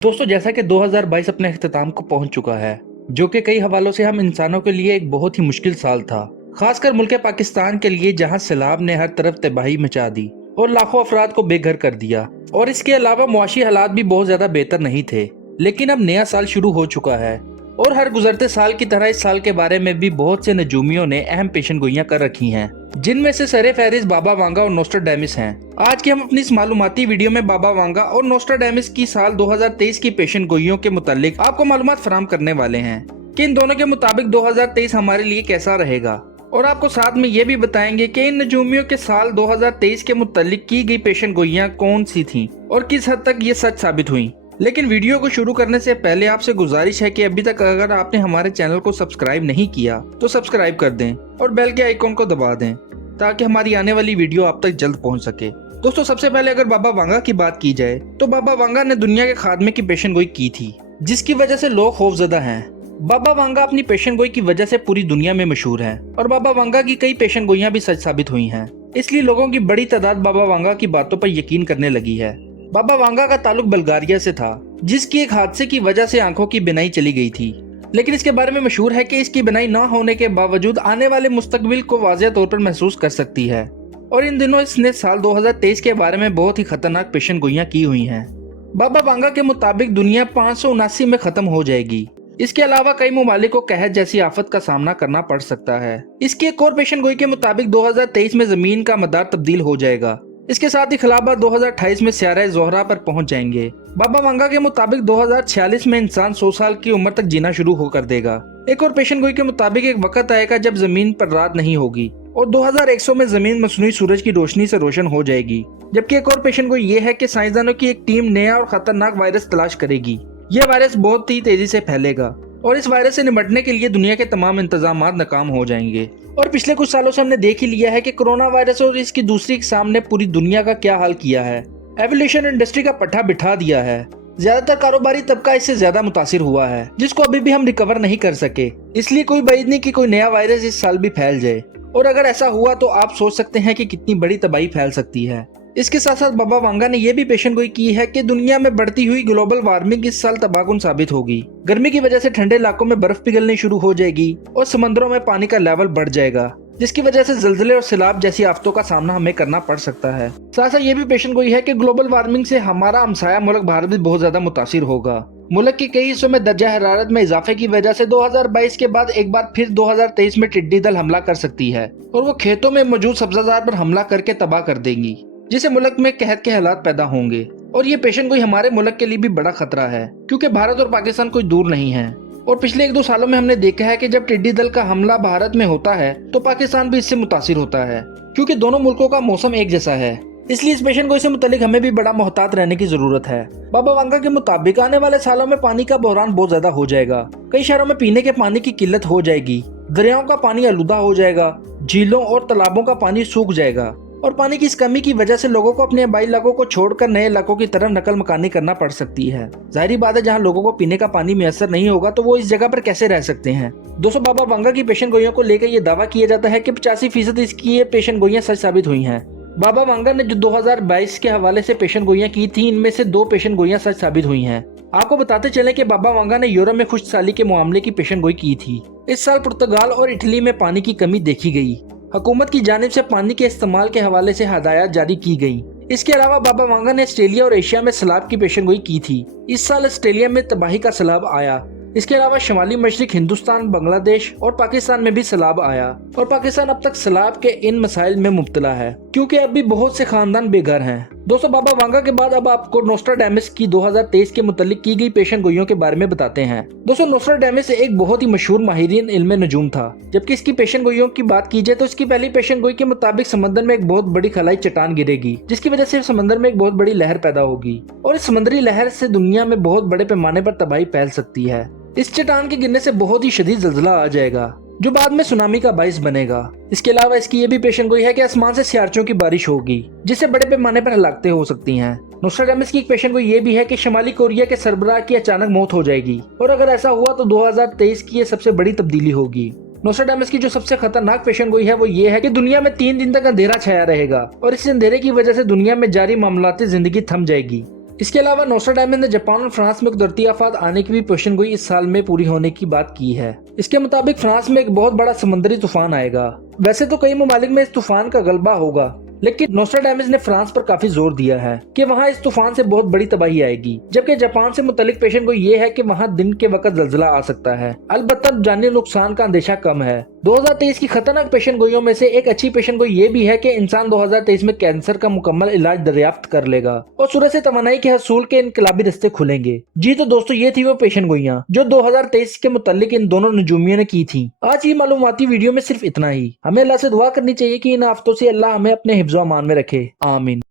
दोस्तों, जैसा कि 2022 अपने अख्ताम को पहुंच चुका है, जो कि कई हवालों से हम इंसानों के लिए एक बहुत ही मुश्किल साल था। खासकर मुल्क पाकिस्तान के लिए, जहां सैलाब ने हर तरफ तबाही मचा दी और लाखों अफराद को बेघर कर दिया। और इसके अलावा मुआशी हालात भी बहुत ज्यादा बेहतर नहीं थे। लेकिन अब नया साल शुरू हो चुका है और हर गुजरते साल की तरह इस साल के बारे में भी बहुत से नजूमियों ने अहम पेशनगोइयां कर रखी हैं, जिनमें से सरे फहरिस्त बाबा वांगा और नोस्ट्राडेमिस हैं। आज की हम अपनी इस मालूमाती वीडियो में बाबा वांगा और नोस्ट्राडेमिस की साल 2023 की पेशनगोइयों के मुतालिक आपको मालूमात फराहम करने वाले हैं कि इन दोनों के मुताबिक 2023 हमारे लिए कैसा रहेगा। और आपको साथ में ये भी बताएंगे कि इन नजूमियों के साल 2023 के मुतालिक की गई पेशनगोइयां कौन सी थीं और किस हद तक ये सच साबित हुई। लेकिन वीडियो को शुरू करने से पहले आपसे गुजारिश है कि अभी तक अगर आपने हमारे चैनल को सब्सक्राइब नहीं किया तो सब्सक्राइब कर दें और बेल के आइकॉन को दबा दें ताकि हमारी आने वाली वीडियो आप तक जल्द पहुंच सके। दोस्तों, सबसे पहले अगर बाबा वांगा की बात की जाए तो बाबा वांगा ने दुनिया के खात्मे की पेशनगोई की थी, जिसकी वजह से लोग खौफजदा हैं। बाबा वांगा अपनी पेशनगोई की वजह से पूरी दुनिया में मशहूर है और बाबा वांगा की कई पेशनगोइयां भी सच साबित हुई हैं। इसलिए लोगों की बड़ी तादाद बाबा वांगा की बातों पर यकीन करने लगी है। बाबा वांगा का ताल्लुक बल्गारिया से था, जिसकी एक हादसे की वजह से आंखों की बिनाई चली गई थी। लेकिन इसके बारे में मशहूर है कि इसकी बिनाई न होने के बावजूद आने वाले मुस्तकबिल को वाज़ेह तौर पर महसूस कर सकती है। और इन दिनों इसने साल 2023 के बारे में बहुत ही खतरनाक पेशनगोइयां की हुई हैं। बाबा वांगा के मुताबिक दुनिया 579 में खत्म हो जाएगी। इसके अलावा कई ममालिक को कहत जैसी आफत का सामना करना पड़ सकता है। इसकी एक और पेशनगोई के मुताबिक 2023 में जमीन का मदार तब्दील हो जाएगा। इसके साथ ही खिलाफत 2028 में स्यारे ज़ोहरा पर पहुंच जाएंगे। बाबा वांगा के मुताबिक 2046 में इंसान 100 साल की उम्र तक जीना शुरू हो कर देगा। एक और पेशनगोई के मुताबिक एक वक्त आएगा जब जमीन पर रात नहीं होगी और 2100 में जमीन मसनूई सूरज की रोशनी से रोशन हो जाएगी। जबकि एक और पेशनगोई ये है कि साइंसदानों की एक टीम नया और खतरनाक वायरस तलाश करेगी। यह वायरस बहुत ही तेजी से फैलेगा और इस वायरस से निपटने के लिए दुनिया के तमाम इंतजाम नाकाम हो जाएंगे। और पिछले कुछ सालों से हमने देख ही लिया है कि कोरोना वायरस और इसकी दूसरी इकसाम ने पूरी दुनिया का क्या हाल किया है। एवोल्यूशन इंडस्ट्री का पट्टा बिठा दिया है। ज्यादातर कारोबारी तबका इससे ज्यादा मुतासिर हुआ है, जिसको अभी भी हम रिकवर नहीं कर सके। इसलिए कोई बैद नहीं कि कोई नया वायरस इस साल भी फैल जाए। और अगर ऐसा हुआ तो आप सोच सकते हैं कि कितनी बड़ी तबाही फैल सकती है। इसके साथ साथ बाबा वांगा ने यह भी पेशनगोई की है कि दुनिया में बढ़ती हुई ग्लोबल वार्मिंग इस साल तबाहकुन साबित होगी। गर्मी की वजह से ठंडे इलाकों में बर्फ पिघलनी शुरू हो जाएगी और समंदरों में पानी का लेवल बढ़ जाएगा, जिसकी वजह से जल्जले और सैलाब जैसी आफतों का सामना हमें करना पड़ सकता है। साथ साथ ये भी पेशनगोई है कि ग्लोबल वार्मिंग से हमारा हमसाया मुल्क भारत भी बहुत ज्यादा मुतासिर होगा। मुल्क के कई हिस्सों में दर्जा हरारत में इजाफे की वजह से 2022 के बाद एक बार फिर 2023 में टिड्डी दल हमला कर सकती है और वो खेतों में मौजूद सब्जाजार पर हमला करके तबाह कर देंगी, जिससे मुल्क में कहत के हालात पैदा होंगे। और ये पेशनगोई हमारे मुल्क के लिए भी बड़ा खतरा है, क्योंकि भारत और पाकिस्तान कोई दूर नहीं है। और पिछले 1-2 सालों में हमने देखा है कि जब टिड्डी दल का हमला भारत में होता है तो पाकिस्तान भी इससे मुतासिर होता है, क्योंकि दोनों मुल्कों का मौसम एक जैसा है। इसलिए इस पेशनगोई से मुतालिक हमें भी बड़ा मोहतात रहने की जरूरत है। बाबा वांगा के मुताबिक आने वाले सालों में पानी का बहरान बहुत ज्यादा हो जाएगा। कई शहरों में पीने के पानी की किल्लत हो जाएगी, दरियाओं का पानी आलूदा हो जाएगा, झीलों और तालाबों का पानी सूख जाएगा। और पानी की इस कमी की वजह से लोगों को अपने आबाई इलाकों को छोड़कर नए इलाकों की तरफ नकल मकानी करना पड़ सकती है। जाहिर बात है, जहां लोगों को पीने का पानी मैसर नहीं होगा तो वो इस जगह पर कैसे रह सकते हैं। दोस्तों, बाबा वांगा की पेशनगोइयों को लेकर ये दावा किया जाता है कि 85% इसकी ये पेशनगोइयां सच साबित हुई हैं। बाबा वांगा ने जो 2022 के हवाले से पेशनगोइयां की थी, इनमें से 2 पेशनगोइयां सच साबित हुई हैं। आपको बताते चले कि बाबा वांगा ने यूरोप में खुशहाली के मामले की पेशनगोई की थी। इस साल पुर्तगाल और इटली में पानी की कमी देखी गई। हुकूमत की जानिब से पानी के इस्तेमाल के हवाले से हदायत जारी की गई। इसके अलावा बाबा वांगा ने ऑस्ट्रेलिया और एशिया में सैलाब की पेशनगोई की थी। इस साल ऑस्ट्रेलिया में तबाही का सैलाब आया। इसके अलावा शुमाली मशरिक हिंदुस्तान, बांग्लादेश और पाकिस्तान में भी सैलाब आया। और पाकिस्तान अब तक सैलाब के इन मसाइल में मुब्तला है, क्योंकि अब भी बहुत से खानदान बेघर हैं। दोस्तों, बाबा वांगा के बाद अब आपको नोस्ट्राडेमिस की 2023 के मुतालिक की गई पेशनगोइयों के बारे में बताते हैं। दोस्तों, नोस्ट्राडेमिस एक बहुत ही मशहूर माहिरीन इल्म नजूम था। जबकि इसकी पेशनगोइयों की बात की जाए तो इसकी पहली पेशनगोई के मुताबिक समंदर में एक बहुत बड़ी खलाई चट्टान गिरेगी, जिसकी वजह से समंदर में एक बहुत बड़ी लहर पैदा होगी और इस समुद्री लहर से दुनिया में बहुत बड़े पैमाने पर तबाही फैल सकती है। इस चट्टान के गिरने से बहुत ही शदीद जल्जला आ जाएगा, जो बाद में सुनामी का बाइस बनेगा। इसके अलावा इसकी ये भी पेशनगोई है कि आसमान से सियारचों की बारिश होगी, जिससे बड़े पैमाने पर हलाकतें हो सकती हैं। नोस्ट्राडेमिस की एक पेशनगोई ये भी है कि शुमाली कोरिया के सरबराह की अचानक मौत हो जाएगी और अगर ऐसा हुआ तो 2023 की ये सबसे बड़ी तब्दीली होगी। नोस्ट्राडेमस की जो सबसे खतरनाक पेशनगोई है वो ये है कि दुनिया में 3 दिन तक अंधेरा छाया रहेगा और इस अंधेरे की वजह से दुनिया में जारी मामलाती जिंदगी थम जाएगी। اس کے علاوہ نوسٹراڈامس نے جاپان اور فرانس میں قدرتی آفات آنے کی بھی پیشن گوئی اس سال میں پوری ہونے کی بات کی ہے۔ اس کے مطابق فرانس میں ایک بہت بڑا سمندری طوفان آئے گا۔ ویسے تو کئی ممالک میں اس طوفان کا غلبہ ہوگا، لیکن نوسٹراڈامس نے فرانس پر کافی زور دیا ہے کہ وہاں اس طوفان سے بہت بڑی تباہی آئے گی، جبکہ جاپان سے متعلق پیشن گوئی یہ ہے کہ وہاں دن کے وقت زلزلہ آ سکتا ہے۔ البتہ جانی نقصان کا اندیشہ کم ہے۔ 2023 کی خطرناک پیشن گوئیوں میں سے ایک اچھی پیشن گوئی یہ بھی ہے کہ انسان 2023 میں کینسر کا مکمل علاج دریافت کر لے گا اور سورج سے توانائی کے حصول کے انقلابی رستے کھلیں گے۔ جی تو دوستو، یہ تھی وہ پیشن گوئیاں جو 2023 کے متعلق ان دونوں نجومیوں نے کی تھیں۔ آج کی معلوماتی ویڈیو میں صرف اتنا ہی۔ ہمیں اللہ سے دعا کرنی چاہیے کہ ان آفتوں سے اللہ ہمیں اپنے حفظ و امان میں رکھے۔ آمین۔